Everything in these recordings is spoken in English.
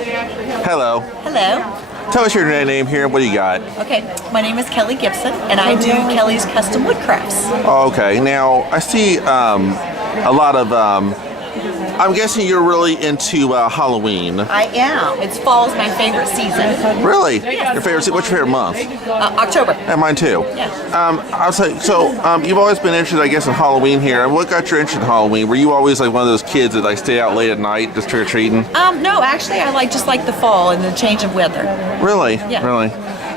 Hello. Hello. Tell us your name here. What do you got? Okay, my name is Kelly Gibson, and I do Kelly's Custom Wood Crafts. Okay. Now I see a lot of. I'm guessing you're really into Halloween. I am. It's fall's my favorite season. Really? Yes. Your favorite? What's your favorite month? October. And mine too. Yes. I'll say. So you've always been interested, I guess, in Halloween here. And what got your interest in Halloween? Were you always like one of those kids that like stay out late at night just trick or treating? No, actually, I just like the fall and the change of weather. Really? Yeah.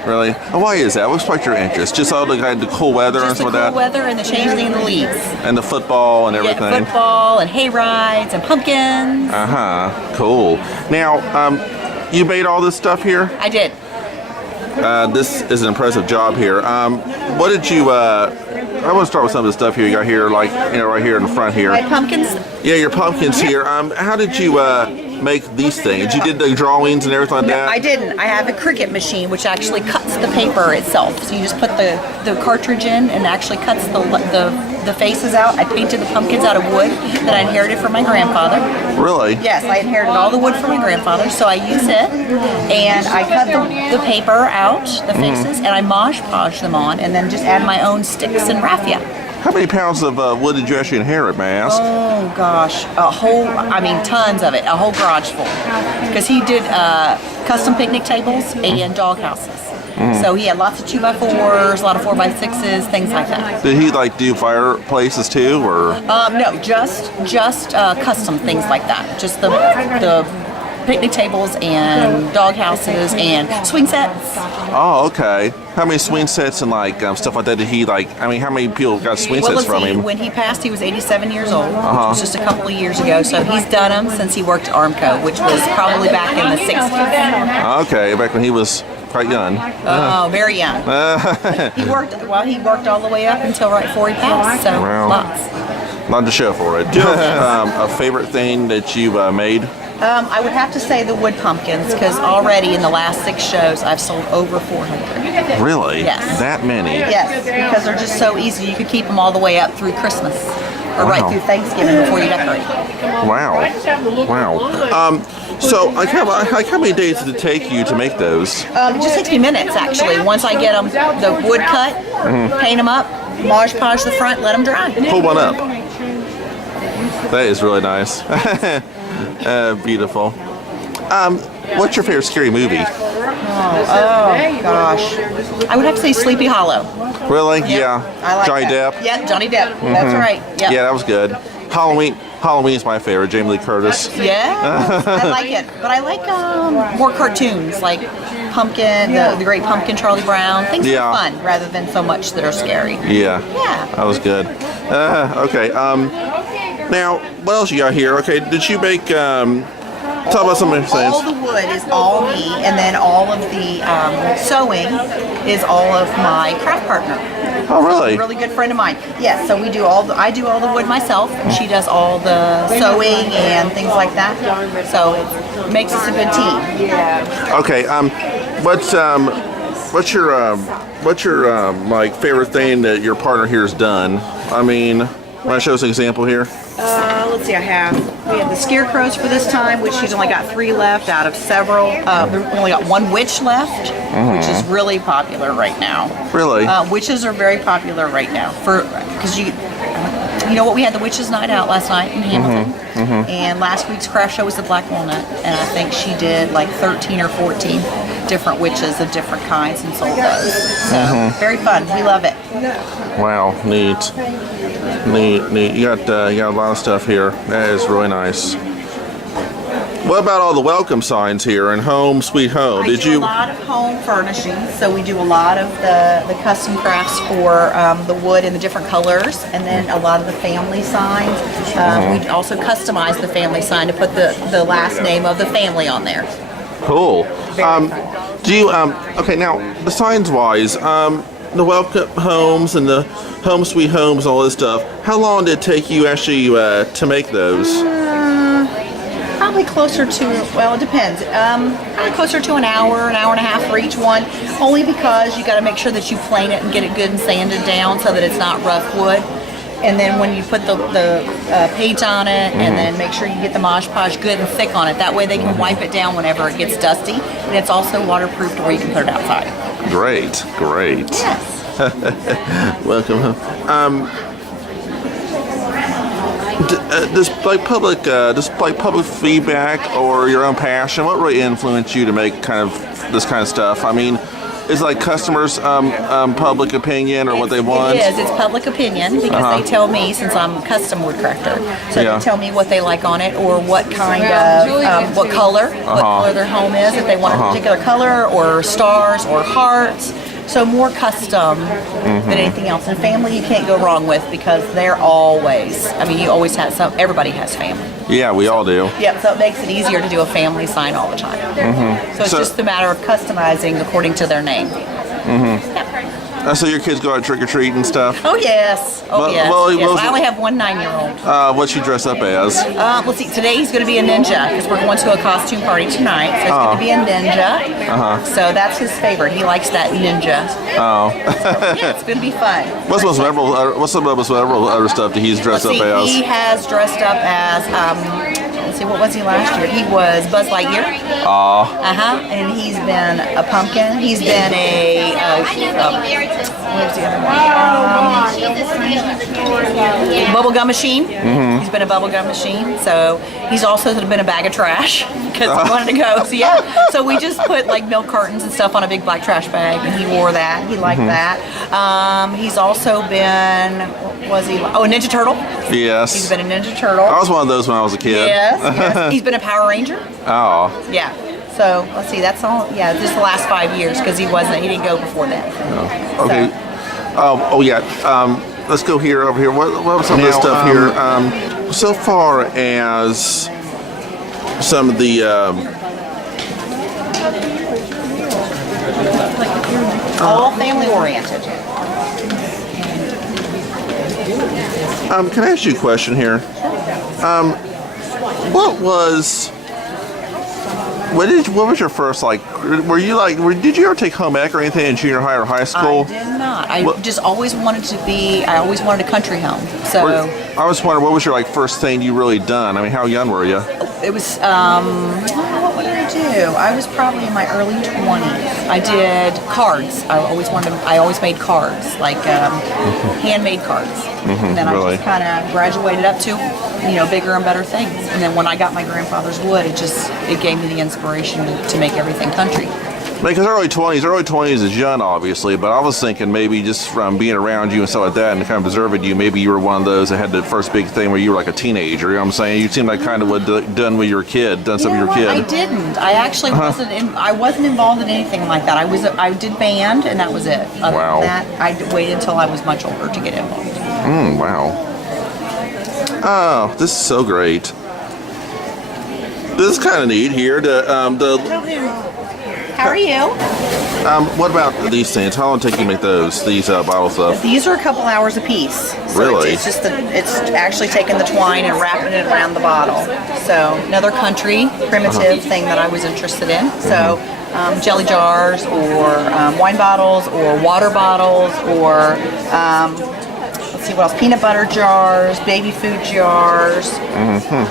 Really? And why is that? What sparked your interest? Just all the kind of cool weather Just and the stuff cool like that? weather and the changing of the leaves. And the football and everything? Yeah, football and hay rides and pumpkins. Cool. Now, you made all this stuff here? I did. This is an impressive job here. What did you, I want to start with some of the stuff here you got here, like, right here in the front here. My pumpkins? Yeah, your pumpkins here. How did you make these things? You did the drawings and everything like that? I didn't. I have a Cricut machine which actually cuts the paper itself. So you just put the cartridge in and actually cuts the faces out. I painted the pumpkins out of wood that I inherited from my grandfather. Really? Yes, I inherited all the wood from my grandfather, so I use it, and I cut the paper out, the faces, and I Mod Podge them on, and then just add my own sticks and raffia. How many pounds of wood did you actually inherit, may I ask? Oh gosh, tons of it, a whole garage full. Because he did custom picnic tables and dog houses. So he had lots of 2x4s, a lot of 4x6s, things like that. Did he do fireplaces too, or? No, just custom things like that. Just the picnic tables and dog houses and swing sets. Oh, okay. How many swing sets and stuff like that did he how many people got swing sets from him? When he passed, he was 87 years old, which was just a couple of years ago. So he's done them since he worked at Armco, which was probably back in the 60s. Okay, back when he was quite young. Oh, very young. He worked all the way up until right before he passed. So Wow. lots. Not to show for it. Do you have a favorite thing that you've made? I would have to say the wood pumpkins, because already in the last 6 shows I've sold over 400. Really? Yes. That many? Yes, because they're just so easy. You could keep them all the way up through Christmas, or right Wow. through Thanksgiving before you decorate. Wow. So, how many days did it take you to make those? It just takes me minutes, actually. Once I get them, the wood cut, paint them up, Mod Podge the front, let them dry. Pull one up. That is really nice. Beautiful. What's your favorite scary movie? Oh gosh, I would have to say Sleepy Hollow. Really? Yep. Yeah. I like Johnny that. Depp? Yeah, Johnny Depp. That's right. Yep. Yeah, that was good. Halloween's my favorite. Jamie Lee Curtis. Yeah, I like it. But I like more cartoons, like Pumpkin, the Great Pumpkin, Charlie Brown. Things that are fun rather than so much that are scary. Yeah. Yeah. That was good. Okay. Now, what else you got here? Okay, did you make, talk about some of the things. All the wood is all me, and then all of the sewing is all of my craft partner. Oh, really? A really good friend of mine. Yes, so I do all the wood myself, and she does all the sewing and things like that. So it makes us a good team. Okay, what's your favorite thing that your partner here has done? I mean, want to show us an example here? Let's see, we have the scarecrows for this time, which she's only got 3 left out of several. We only got 1 witch left, which is really popular right now. Really? Witches are very popular right now because you know what, we had the Witches Night Out last night in Hamilton, and last week's craft show was the Black Walnut, and I think she did 13 or 14 different witches of different kinds and sold those. So very fun. We love it. Wow, neat. You got a lot of stuff here. That is really nice. What about all the welcome signs here and Home Sweet Home? I do a lot of home furnishings, so we do a lot of the custom crafts for the wood in the different colors, and then a lot of the family signs. We also customize the family sign to put the last name of the family on there. Cool. Do you okay, now the signs wise, the welcome homes and the Home Sweet Homes, all this stuff, how long did it take you actually to make those? Probably closer to, well, it depends. Probably closer to an hour and a half for each one, only because you got to make sure that you plane it and get it good and sanded down so that it's not rough wood. and then when you put the paint on it, and then make sure you get the Mod Podge good and thick on it. That way they can wipe it down whenever it gets dusty, and it's also waterproof to where you can put it outside. Great. Yes. Welcome home. Does public feedback or your own passion, what really influenced you to make kind of this kind of stuff? I mean, is it like customers' public opinion or what they want? It is. It's public opinion because they tell me, since I'm a custom woodcrafter, so they tell me what they like on it or what kind of, what color their home is, if they want a particular color or stars or hearts. So more custom than anything else. And family you can't go wrong with because they're always, I mean, you always have some, everybody has family. Yeah, we all do. Yep, so it makes it easier to do a family sign all the time. So it's just a matter of customizing according to their name. So your kids go out trick-or-treat and stuff? Oh, yes. Yes. I only have one 9-year-old. What's she dress up as? Let's see. Today he's going to be a ninja because we're going to a costume party tonight. So he's going to be a ninja. So that's his favorite. He likes that ninja. Yeah, it's going to be fun. What's some of several other stuff that he's dressed up as? He has dressed up as, let's see, what was he last year? He was Buzz Lightyear. And he's been a pumpkin. He's been a what's the other one? Bubblegum machine. He's been a bubblegum machine. So he's also been a bag of trash because he wanted to go. So yeah. So we just put like milk cartons and stuff on a big black trash bag, and he wore that. He liked that. He's also been, what was he? Oh, a Ninja Turtle. Yes. He's been a Ninja Turtle. I was one of those when I was a kid. Yes. He's been a Power Ranger. Oh. Yeah. So let's see. That's all. Yeah, just the last 5 years because he didn't go before that. Oh. Okay. So. Let's go over here. What was some of this stuff here? So far as some of the all family oriented. Can I ask you a question here? What was your first did you ever take home ec or anything in junior high or high school? I did not. I always wanted a country home. So I was wondering, what was your first thing you really done? I mean, how young were you? It was what did I do? I was probably in my early 20s. I did cards. I always made cards, handmade cards. And then I just kind of graduated up to, bigger and better things. And then when I got my grandfather's wood, it gave me the inspiration to make everything country. Because early 20s is young, obviously, but I was thinking maybe just from being around you and stuff like that and kind of observing you, maybe you were one of those that had the first big thing where you were like a teenager, you know what I'm saying? You seemed like kind of what done when you were a kid, done something when you were a kid. I didn't. I actually wasn't involved in anything like that. I did band, and that was it. Other than that, I waited until I was much older to get involved. Wow. Oh, this is so great. This is kind of neat here. How are you? What about these things? How long did it take you to make those? These bottles of? These are a couple hours a piece. So really? It's actually taking the twine and wrapping it around the bottle. So another country primitive thing that I was interested in. So jelly jars or wine bottles or water bottles or let's see what else, peanut butter jars, baby food jars.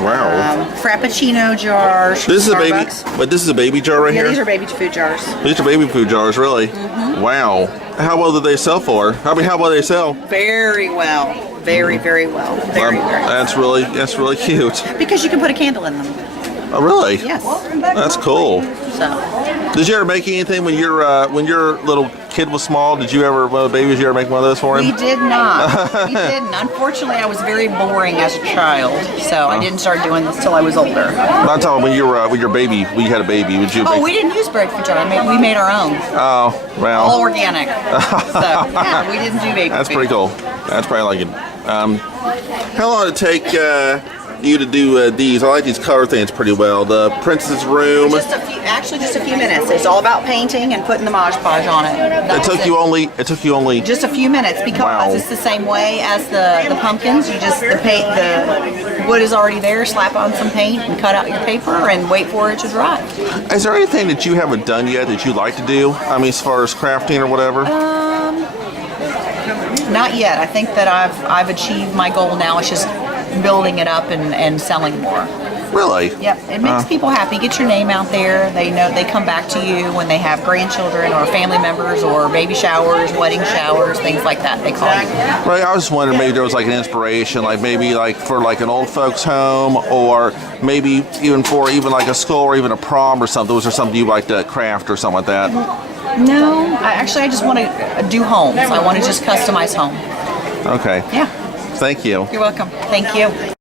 Wow. Frappuccino jars. This is a baby jar right here? Yeah, these are baby food jars. These are baby food jars, really? Wow. How well did they sell for? How well did they sell? Very well. Very, very well. Very, very well. That's really cute. Because you can put a candle in them. Oh, really? Yes. That's cool. So. Did you ever make anything when your little kid was small? Did you ever, one of the babies, you ever make one of those for him? We did not. We didn't. Unfortunately, I was very boring as a child, so I didn't start doing this till I was older. I'm talking when you were with your baby, when you had a baby. Would you? We didn't use bread for jar. We made our own. Oh, well. All organic. So yeah, we didn't do baby. That's pretty cool. That's probably like it. How long did it take you to do these? I like these color things pretty well. The Princess Room. Just a few minutes. It's all about painting and putting the Mod Podge on it. It took you only just a few minutes because it's the same way as the pumpkins. You just the wood is already there. Slap on some paint and cut out your paper and wait for it to dry. Is there anything that you haven't done yet that you'd like to do? I mean, as far as crafting or whatever. Not yet. I think that I've achieved my goal now. It's just building it up and selling more. Really? Yep, it makes people happy. Get your name out there. They know they come back to you when they have grandchildren or family members or baby showers, wedding showers, things like that. They call you. Right. I was wondering maybe there was like an inspiration, like maybe like for like an old folks home, or maybe even for even like a school or even a prom or something. Was there something you like to craft or something like that? No, I just want to do homes. I want to just customize home. Okay. Yeah. Thank you. You're welcome. Thank you.